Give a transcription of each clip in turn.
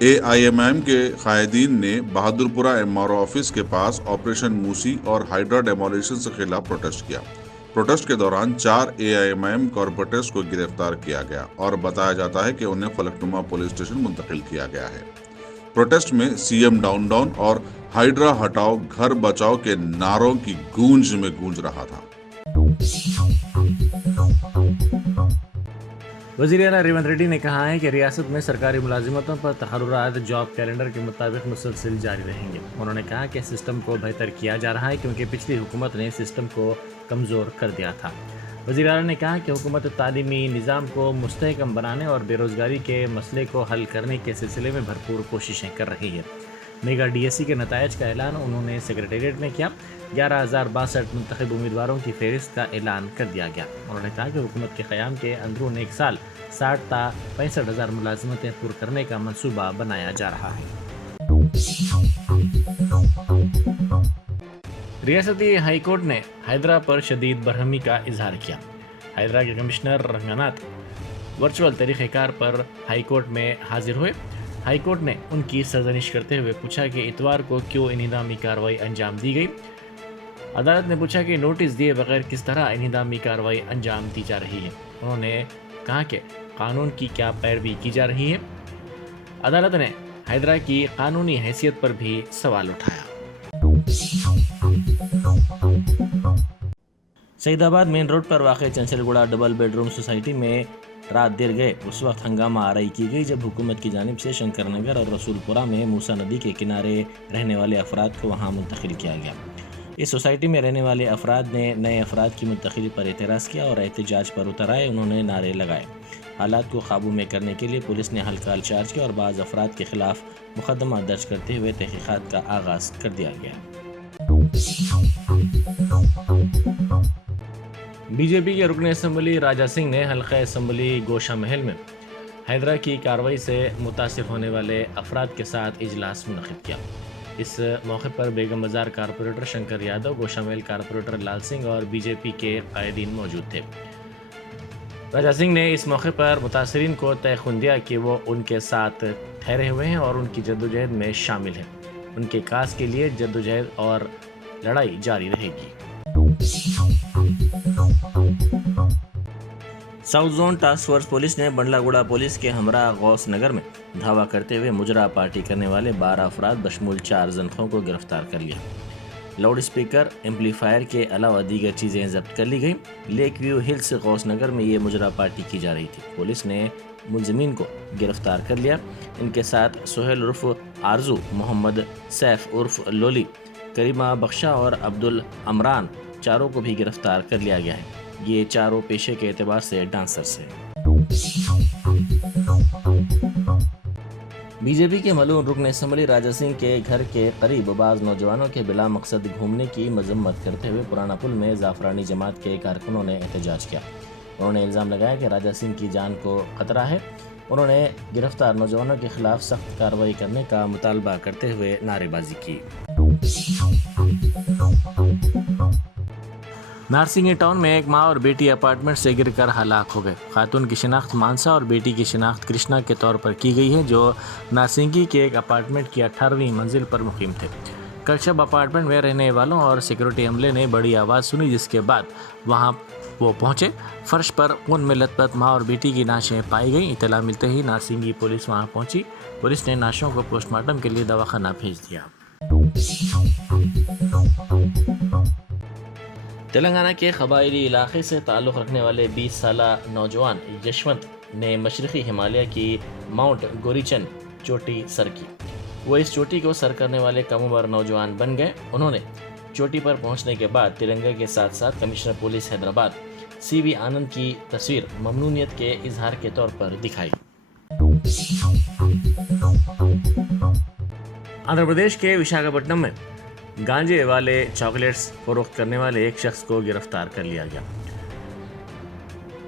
AIMIM کے قائدین نے بہادرپورہ MRO آفس کے پاس آپریشن موسی اور ہائیڈرا ڈیمولیشن کے خلاف پروٹیسٹ کیا۔ پروٹیسٹ کے دوران 4 AIMIM کارپوریٹرز کو گرفتار کیا گیا اور بتایا جاتا ہے کہ انہیں فلک نما پولیس اسٹیشن منتقل کیا گیا ہے۔ پروٹیسٹ میں CM ڈاؤن ڈاؤن اور ہائیڈرا ہٹاؤ گھر بچاؤ کے نعروں کی گونج میں گونج رہا تھا۔ وزیر اعلیٰ ریونت ریڈی نے کہا ہے کہ ریاست میں سرکاری ملازمتوں پر تحررات جاب کیلنڈر کے مطابق مسلسل جاری رہیں گے۔ انہوں نے کہا کہ سسٹم کو بہتر کیا جا رہا ہے کیونکہ پچھلی حکومت نے سسٹم کو کمزور کر دیا تھا۔ وزیر اعلیٰ نے کہا کہ حکومت تعلیمی نظام کو مستحکم بنانے اور بے روزگاری کے مسئلے کو حل کرنے کے سلسلے میں بھرپور کوششیں کر رہی ہے۔ میگا DSC کے نتائج کا اعلان انہوں نے سیکریٹریٹ میں کیا۔ 11,062 منتخب امیدواروں کی فہرست کا اعلان کر دیا گیا۔ انہوں نے کہا کہ حکومت کے قیام کے اندرون ایک سال 60 تا 65,000 ملازمتیں پر کرنے کا منصوبہ بنایا جا رہا ہے۔ ریاستی ہائی کورٹ نے ہائیدرا پر شدید برہمی کا اظہار کیا۔ ہائیدرا کے کمشنر رنگناتھ ورچوئل طریقہ کار پر ہائی کورٹ میں حاضر ہوئے۔ ہائی کورٹ نے ان کی سرزنش کرتے ہوئے پوچھا کہ اتوار کو کیوں انہدامی کارروائی انجام دی گئی۔ عدالت نے پوچھا کہ نوٹس دیے بغیر کس طرح انہدامی کارروائی انجام دی جا رہی ہے۔ انہوں نے کہا کہ قانون کی کیا پیروی کی جا رہی ہے۔ عدالت نے ہائیدرا کی قانونی حیثیت پر بھی سوال اٹھایا۔ سعید آباد مین روڈ پر واقع چنچل گوڑا ڈبل بیڈ روم سوسائٹی میں رات دیر گئے اس وقت ہنگامہ آرائی کی گئی جب حکومت کی جانب سے شنکر نگر اور رسول پورہ میں موسیٰ ندی کے کنارے رہنے والے افراد کو وہاں منتقل کیا گیا۔ اس سوسائٹی میں رہنے والے افراد نے نئے افراد کی منتقلی پر اعتراض کیا اور احتجاج پر اتر آئے۔ انہوں نے نعرے لگائے۔ حالات کو قابو میں کرنے کے لیے پولیس نے ہلکا چارج کیا اور بعض افراد کے خلاف مقدمہ درج کرتے ہوئے تحقیقات کا آغاز کر دیا گیا۔ BJP کے رکن اسمبلی راجہ سنگھ نے حلقہ اسمبلی گوشہ محل میں ہائیدرا کی کارروائی سے متاثر ہونے والے افراد کے ساتھ اجلاس منعقد کیا۔ اس موقع پر بیگم بازار کارپوریٹر شنکر یادو، گوشہ محل کارپوریٹر لال سنگھ اور BJP کے قائدین موجود تھے۔ راجہ سنگھ نے اس موقع پر متاثرین کو تیقن دیا کہ وہ ان کے ساتھ ٹھہرے ہوئے ہیں اور ان کی جدوجہد میں شامل ہیں۔ ان کے کاز کے لیے جدوجہد اور لڑائی جاری رہے گی۔ South zone task force police نے بنڈلا گوڑا پولیس کے ہمراہ غوث نگر میں دھاوا کرتے ہوئے مجرا پارٹی کرنے والے 12 افراد بشمول 4 زنخوں کو گرفتار کر لیا۔ لاؤڈ اسپیکر، ایمپلیفائر کے علاوہ دیگر چیزیں ضبط کر لی گئیں۔ لیک ویو ہلز غوث نگر میں یہ مجرا پارٹی کی جا رہی تھی۔ پولیس نے ملزمین کو گرفتار کر لیا۔ ان کے ساتھ سہیل عرف آرزو، محمد سیف عرف لولی، کریمہ بخشا اور عبدالعمران، چاروں کو بھی گرفتار کر لیا گیا ہے۔ یہ چاروں پیشے کے اعتبار سے ڈانسرز ہیں۔ BJP کے ملعون رکن اسمبلی راجہ سنگھ کے گھر کے قریب بعض نوجوانوں کے بلا مقصد گھومنے کی مذمت کرتے ہوئے پرانا پل میں زعفرانی جماعت کے کارکنوں نے احتجاج کیا۔ انہوں نے الزام لگایا کہ راجہ سنگھ کی جان کو خطرہ ہے۔ انہوں نے گرفتار نوجوانوں کے خلاف سخت کارروائی کرنے کا مطالبہ کرتے ہوئے نعرے بازی کی۔ نارسنگی ٹاؤن میں ایک ماں اور بیٹی اپارٹمنٹ سے گر کر ہلاک ہو گئے۔ خاتون کی شناخت مانسا اور بیٹی کی شناخت کرشنا کے طور پر کی گئی ہے، جو نارسنگی کے ایک اپارٹمنٹ کی 18ویں منزل پر مقیم تھے۔ کل شب اپارٹمنٹ میں رہنے والوں اور سیکورٹی عملے نے بڑی آواز سنی، جس کے بعد وہاں وہ پہنچے۔ فرش پر خون میں لت پت ماں اور بیٹی کی نعشیں پائی گئیں۔ اطلاع ملتے ہی نارسنگی پولیس وہاں پہنچی۔ پولیس نے نعشوں کو پوسٹ مارٹم کے لیے دواخانہ بھیج دیا۔ تلنگانہ کے قبائلی علاقے سے تعلق رکھنے والے 20 سالہ نوجوان یشونت نے مشرقی ہمالیہ کی ماؤنٹ گوریچن چوٹی سر کی۔ وہ اس چوٹی کو سر کرنے والے کم عمر نوجوان بن گئے۔ انہوں نے چوٹی پر پہنچنے کے بعد ترنگے کے ساتھ ساتھ کمشنر پولیس حیدرآباد CV آنند کی تصویر ممنونیت کے اظہار کے طور پر دکھائی۔ آندھرا پردیش کے وشاکھاپٹنم میں گانجے والے چاکلیٹس فروخت کرنے والے ایک شخص کو گرفتار کر لیا گیا۔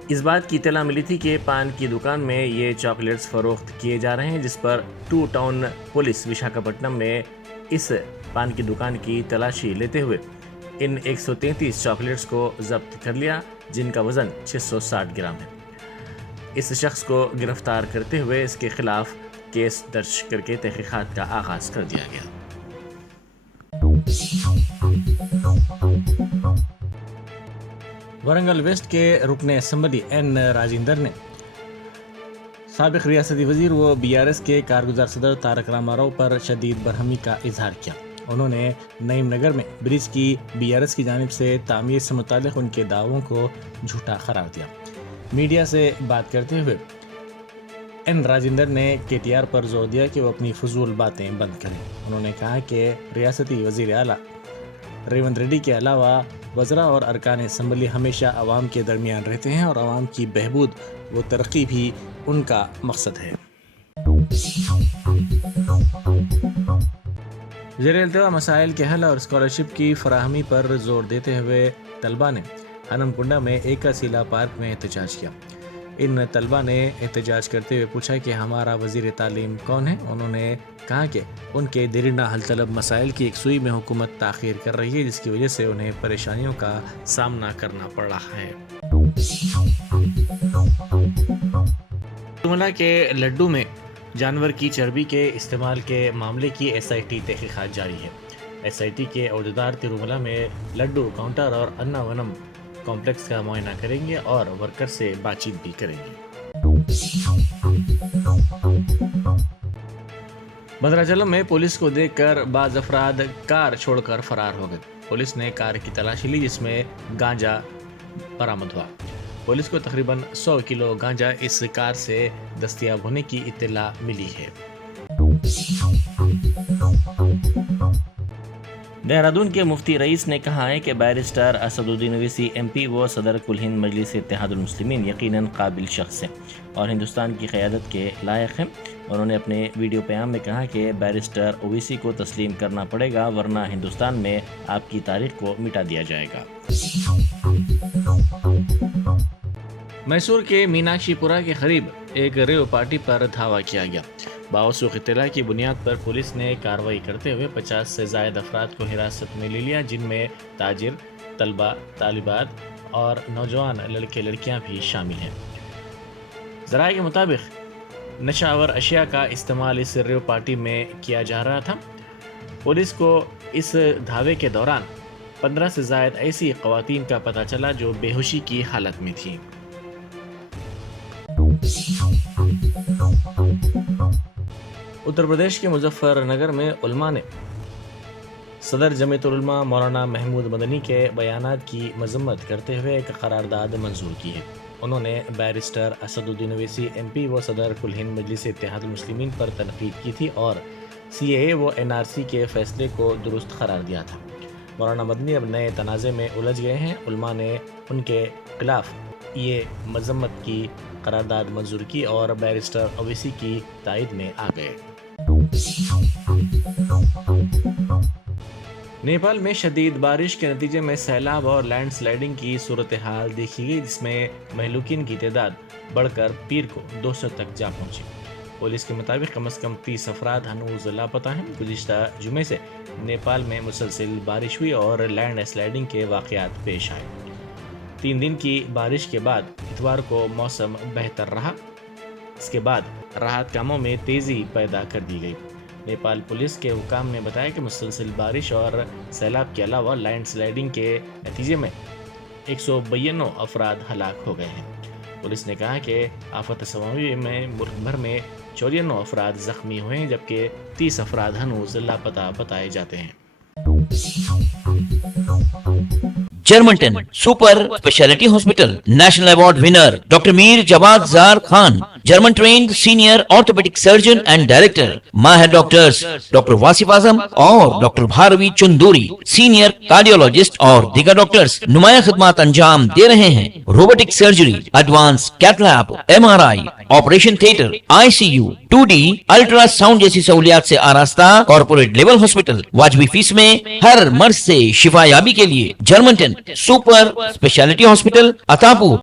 اس بات کی اطلاع ملی تھی کہ پان کی دکان میں یہ چاکلیٹس فروخت کیے جا رہے ہیں، جس پر 2 ٹاؤن پولیس وشاکھاپٹنم میں اس پان کی دکان کی تلاشی لیتے ہوئے ان 133 چاکلیٹس کو ضبط کر لیا، جن کا وزن 660 گرام ہے۔ اس شخص کو گرفتار کرتے ہوئے اس کے خلاف کیس درج کر کے تحقیقات کا آغاز کر دیا گیا۔ ورنگل ویسٹ کے رکن اسمبلی این راجندر نے سابق ریاستی وزیر و BRS کے کارگزار صدر تارک راما راؤ پر شدید برہمی کا اظہار کیا۔ انہوں نے نعیم نگر میں برج کی BRS کی جانب سے تعمیر سے متعلق ان کے دعووں کو جھوٹا قرار دیا۔ میڈیا سے بات کرتے ہوئے این راجندر نے KTR پر زور دیا کہ وہ اپنی فضول باتیں بند کریں۔ انہوں نے کہا کہ ریاستی وزیر اعلیٰ ریونت ریڈی کے علاوہ وزراء اور ارکان اسمبلی ہمیشہ عوام کے درمیان رہتے ہیں اور عوام کی بہبود و ترقی بھی ان کا مقصد ہے۔ زیر التوا مسائل کے حل اور اسکالرشپ کی فراہمی پر زور دیتے ہوئے طلبہ نے ہنم کنڈا میں ایکا سیلا پارک میں احتجاج کیا۔ ان طلبہ نے احتجاج کرتے ہوئے پوچھا کہ ہمارا وزیر تعلیم کون ہے۔ انہوں نے کہا کہ ان کے دیرینہ حل طلب مسائل کی یکسوئی میں حکومت تاخیر کر رہی ہے، جس کی وجہ سے انہیں پریشانیوں کا سامنا کرنا پڑ رہا ہے۔ گملا کے لڈو میں جانور کی چربی کے استعمال کے معاملے کی SIT تحقیقات جاری ہے۔ SIT کے عہدیدار تروملا میں لڈو کاؤنٹر اور انا ونم کمپلیکس کا معائنہ کریں گے اور ورکر سے بات چیت بھی کریں گے۔ بدراچلم میں پولیس کو دیکھ کر بعض افراد کار چھوڑ کر فرار ہو گئے۔ پولیس نے کار کی تلاشی لی جس میں گانجا برآمد ہوا۔ پولیس کو تقریباً 100 کلو گانجا اس کار سے دستیاب ہونے کی اطلاع ملی ہے۔ دہرادون کے مفتی رئیس نے کہا ہے کہ بیرسٹر اسد الدین اویسی MP و صدر کل ہند مجلس اتحاد المسلمین یقیناً قابل شخص ہیں اور ہندوستان کی قیادت کے لائق ہیں۔ انہوں نے اپنے ویڈیو پیام میں کہا کہ بیرسٹر اویسی کو تسلیم کرنا پڑے گا ورنہ ہندوستان میں آپ کی تاریخ کو مٹا دیا جائے گا۔ میسور کے میناکشی پورہ کے قریب ایک ریو پارٹی پر دھاوا کیا گیا۔ باوثوق اطلاع کی بنیاد پر پولیس نے کارروائی کرتے ہوئے 50 سے زائد افراد کو حراست میں لے لیا، جن میں تاجر، طلبہ، طالبات اور نوجوان لڑکے لڑکیاں بھی شامل ہیں۔ ذرائع کے مطابق نشہ آور اشیاء کا استعمال اس ریو پارٹی میں کیا جا رہا تھا۔ پولیس کو اس دھاوے کے دوران 15 سے زائد ایسی خواتین کا پتہ چلا جو بے ہوشی کی حالت میں تھیں۔ اتر پردیش کے مظفر نگر میں علماء نے صدر جمعیت العلماء مولانا محمود مدنی کے بیانات کی مذمت کرتے ہوئے ایک قرارداد منظور کی ہے۔ انہوں نے بیرسٹر اسد الدین اویسی MP و صدر کل ہند مجلس اتحاد المسلمین پر تنقید کی تھی اور CAA و NRC کے فیصلے کو درست قرار دیا تھا۔ مولانا مدنی اب نئے تنازع میں الجھ گئے ہیں۔ علماء نے ان کے خلاف یہ مذمت کی قرارداد منظور کی اور بیرسٹر اویسی کی تائید میں آ گئے۔ نیپال میں شدید بارش کے نتیجے میں سیلاب اور لینڈ سلائڈنگ کی صورتحال دیکھی گئی، جس میں مہلوکین کی تعداد بڑھ کر پیر کو 200 تک جا پہنچی۔ پولیس کے مطابق کم از کم 30 افراد ہنوز لاپتہ ہیں۔ گزشتہ جمعے سے نیپال میں مسلسل بارش ہوئی اور لینڈ سلائڈنگ کے واقعات پیش آئے۔ 3 دن کی بارش کے بعد اتوار کو موسم بہتر رہا۔ اس کے بعد راحت کاموں میں تیزی پیدا کر دی گئی۔ نیپال پولیس کے حکام نے بتایا کہ مسلسل بارش اور سیلاب کے علاوہ لینڈ سلائڈنگ کے نتیجے میں 192 افراد ہلاک ہو گئے ہیں۔ پولیس نے کہا کہ آفت سماوی میں ملک بھر میں 94 افراد زخمی ہوئے ہیں، جبکہ 30 افراد ہنوز لاپتہ بتائے جاتے ہیں۔ جرمنٹن super speciality hospital national award winner doctor Mir Jawad Zar Khan, German trained senior orthopaedic surgeon and director, ماہر ڈاکٹرز ڈاکٹر واصف اعظم اور doctor Bharavi Chanduri, senior cardiologist اور دیگر ڈاکٹرز نمایاں خدمات انجام دے رہے ہیں۔ Robotic surgery, advance cath lab, MRI، operation theatre, ICU، 2D ultrasound جیسی سہولیات سے آراستہ کارپوریٹ لیول ہاسپٹل، واجبی فیس میں ہر مرض سے شفا یابی کے لیے جرمنٹن سپر اسپیشلٹی ہاسپٹل، عطاپور۔